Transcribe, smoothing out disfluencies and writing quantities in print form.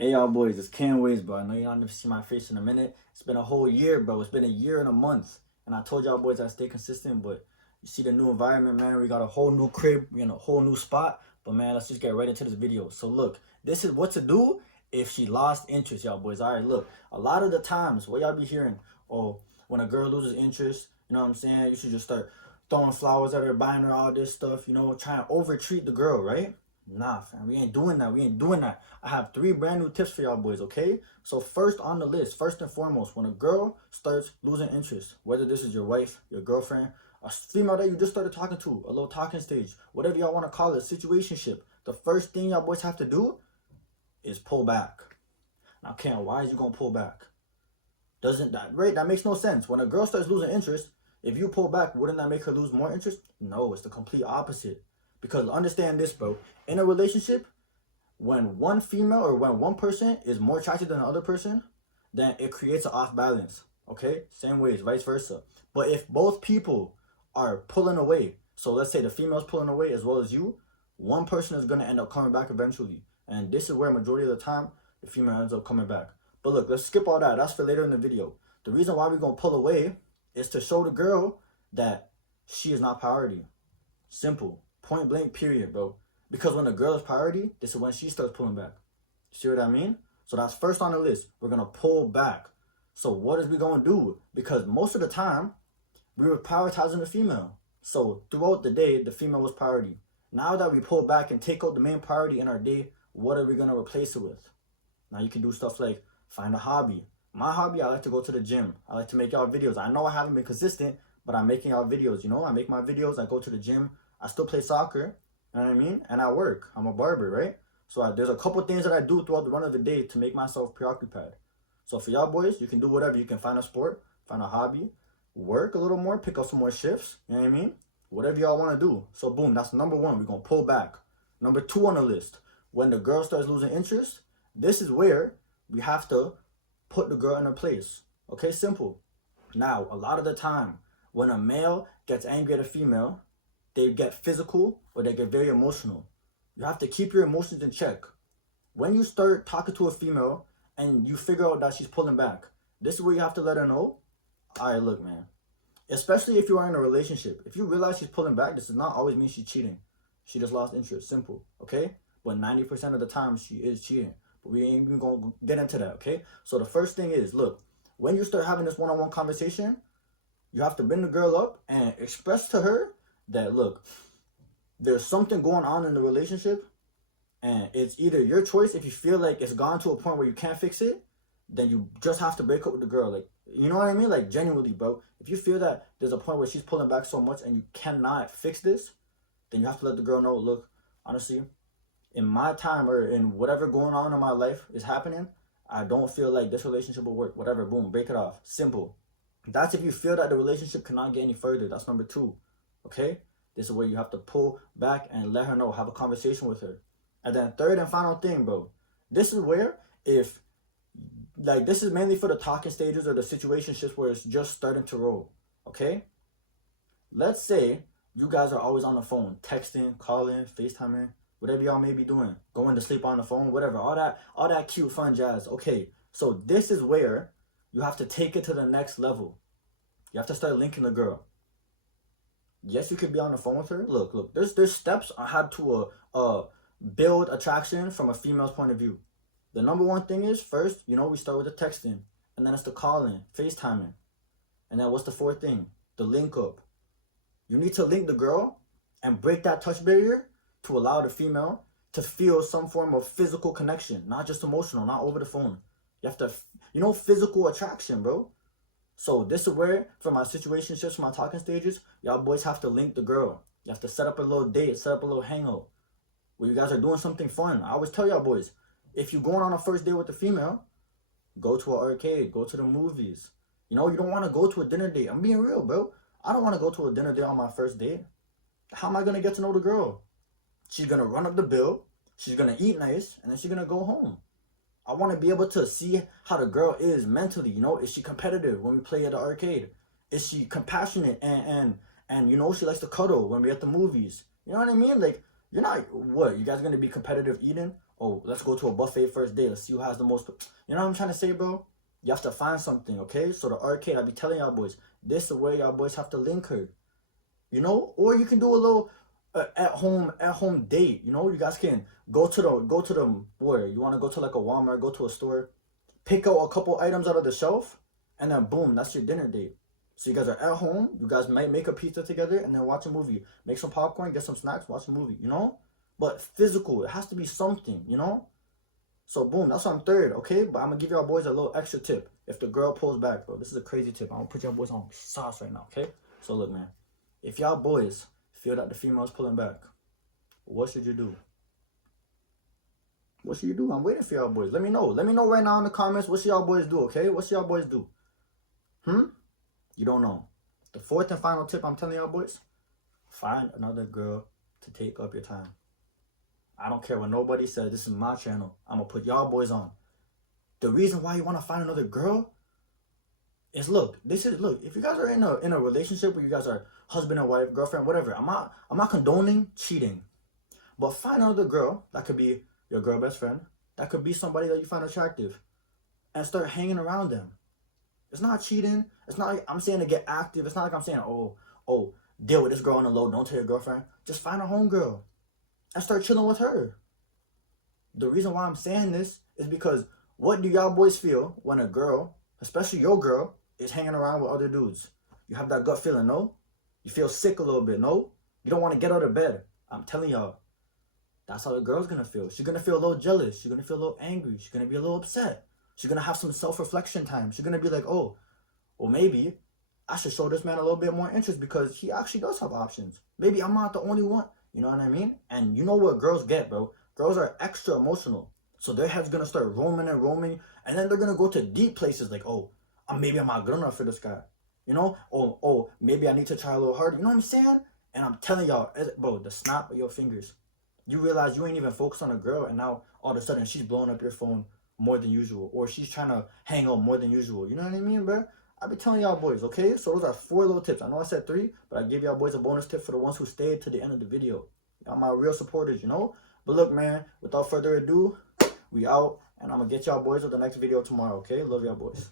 Hey y'all boys, it's Kmwayz, bro. I know y'all never see my face in a minute. It's been a whole year, bro. It's been a year and a month. And I told y'all boys I stay consistent, but you see the new environment, man. We got a whole new crib, a whole new spot. But man, let's just get right into this video. So look, this is what to do if she lost interest, y'all boys. All right, look, a lot of the times what y'all be hearing, oh, when a girl loses interest, you know what I'm saying? You should just start throwing flowers at her, buying her all this stuff, trying to over-treat the girl, right? Nah, fam, we ain't doing that. We ain't doing that. I have 3 brand new tips for y'all boys, okay? So first on the list, first and foremost, when a girl starts losing interest, whether this is your wife, your girlfriend, a female that you just started talking to, a little talking stage, whatever y'all want to call it, situationship, the first thing y'all boys have to do is pull back. Now, Cam, why is you gonna pull back? Doesn't that, right? That makes no sense. When a girl starts losing interest, if you pull back, wouldn't that make her lose more interest? No, it's the complete opposite. Because understand this, bro. In a relationship, when one female or when one person is more attracted than the other person, then it creates an off balance. Okay? Same ways, vice versa. But if both people are pulling away, so let's say the female's pulling away as well as you, one person is going to end up coming back eventually. And this is where majority of the time, the female ends up coming back. But look, let's skip all that. That's for later in the video. The reason why we're going to pull away is to show the girl that she is not priority. Simple. Point blank, period, bro. Because when a girl is priority, this is when she starts pulling back. See what I mean? So that's first on the list. We're going to pull back. So what is we going to do? Because most of the time, we were prioritizing the female. So throughout the day, the female was priority. Now that we pull back and take out the main priority in our day, what are we going to replace it with? Now you can do stuff like find a hobby. My hobby, I like to go to the gym. I like to make y'all videos. I know I haven't been consistent, but I'm making y'all videos. I make my videos. I go to the gym. I still play soccer, you know what I mean? And I work. I'm a barber, right? So there's a couple things that I do throughout the run of the day to make myself preoccupied. So for y'all boys, you can do whatever. You can find a sport, find a hobby, work a little more, pick up some more shifts, you know what I mean? Whatever y'all want to do. So boom, that's number 1. We're going to pull back. Number 2 on the list, when the girl starts losing interest, this is where we have to put the girl in her place. Okay, simple. Now, a lot of the time, when a male gets angry at a female, they get physical or they get very emotional. You have to keep your emotions in check. When you start talking to a female and you figure out that she's pulling back, this is where you have to let her know, all right, look, man, especially if you are in a relationship, if you realize she's pulling back, this does not always mean she's cheating. She just lost interest, simple, okay? But 90% of the time she is cheating. But we ain't even gonna get into that, okay? So the first thing is, look, when you start having this one-on-one conversation, you have to bring the girl up and express to her that, look, there's something going on in the relationship and it's either your choice. If you feel like it's gone to a point where you can't fix it, then you just have to break up with the girl. Like, you know what I mean? Like, genuinely, bro. If you feel that there's a point where she's pulling back so much and you cannot fix this, then you have to let the girl know, look, honestly, in my time or in whatever going on in my life is happening, I don't feel like this relationship will work. Whatever, boom, break it off. Simple. That's if you feel that the relationship cannot get any further. That's number 2. Okay? This is where you have to pull back and let her know, have a conversation with her. And then third and final thing, bro. This is where this is mainly for the talking stages or the situationships where it's just starting to roll. Okay? Let's say you guys are always on the phone, texting, calling, FaceTiming, whatever y'all may be doing, going to sleep on the phone, whatever, all that cute, fun jazz. Okay, so this is where you have to take it to the next level. You have to start linking the girl. Yes, you could be on the phone with her. Look, there's steps on how to build attraction from a female's point of view. The number 1 thing is, first, we start with the texting, and then it's the calling, FaceTiming. And then what's the 4th thing? The link up. You need to link the girl and break that touch barrier to allow the female to feel some form of physical connection, not just emotional, not over the phone. You have to, physical attraction, bro. So this is where, for my situationships, for my talking stages, y'all boys have to link the girl. You have to set up a little date, set up a little hangout where you guys are doing something fun. I always tell y'all boys, if you're going on a first date with a female, go to an arcade, go to the movies. You don't want to go to a dinner date. I'm being real, bro. I don't want to go to a dinner date on my first date. How am I going to get to know the girl? She's going to run up the bill, she's going to eat nice, and then she's going to go home. I want to be able to see how the girl is mentally, Is she competitive when we play at the arcade? Is she compassionate and she likes to cuddle when we're at the movies? You know what I mean? Like, you're not, what, you guys going to be competitive eating? oh, let's go to a buffet first day. Let's see who has the most. You know what I'm trying to say, bro? You have to find something, okay? So the arcade, I be telling y'all boys, this is where y'all boys have to link her. You know, or you can do a little at home date. You know, you guys can go to the where you want to go to, like a Walmart, go to a store, pick out a couple items out of the shelf, and then boom, that's your dinner date. So you guys are at home, you guys might make a pizza together and then watch a movie. Make some popcorn, get some snacks, watch a movie, you know? But physical, it has to be something, you know? So boom, that's on third, okay? But I'm gonna give y'all boys a little extra tip. If the girl pulls back, bro, this is a crazy tip. I'm gonna put y'all boys on sauce right now, okay? So look, man, if y'all boys feel that the female is pulling back, what should you do? What should you do? I'm waiting for y'all boys. Let me know. Let me know right now in the comments. What should y'all boys do, okay? What should y'all boys do? You don't know. The fourth and final tip I'm telling y'all boys, find another girl to take up your time. I don't care what nobody says. This is my channel. I'm going to put y'all boys on. The reason why you want to find another girl is, look, if you guys are in a relationship where you guys are husband and wife, girlfriend, whatever, I'm not condoning cheating. But find another girl. That could be your girl best friend. That could be somebody that you find attractive. And start hanging around them. It's not cheating. It's not like I'm saying to get active. It's not like I'm saying, oh, deal with this girl on the low. Don't tell your girlfriend. Just find a homegirl and start chilling with her. The reason why I'm saying this is because what do y'all boys feel when a girl, especially your girl, is hanging around with other dudes? You have that gut feeling, no? You feel sick a little bit, no? You don't want to get out of bed. I'm telling y'all, that's how the girl's going to feel. She's going to feel a little jealous. She's going to feel a little angry. She's going to be a little upset. She's going to have some self-reflection time. She's going to be like, oh, well, maybe I should show this man a little bit more interest because he actually does have options. Maybe I'm not the only one. You know what I mean? And you know what girls get, bro? Girls are extra emotional. So their head's going to start roaming. And then they're going to go to deep places like, oh, maybe I'm not good enough for this guy. You know? Oh, maybe I need to try a little harder. You know what I'm saying? And I'm telling y'all, bro, the snap of your fingers. You realize you ain't even focused on a girl, and now all of a sudden she's blowing up your phone more than usual, or she's trying to hang out more than usual. You know what I mean, bro? I be telling y'all boys, okay? So those are 4 little tips. I know I said 3, but I gave y'all boys a bonus tip for the ones who stayed to the end of the video. Y'all my real supporters, you know? But look, man, without further ado, we out, and I'm gonna get y'all boys with the next video tomorrow, okay? Love y'all boys.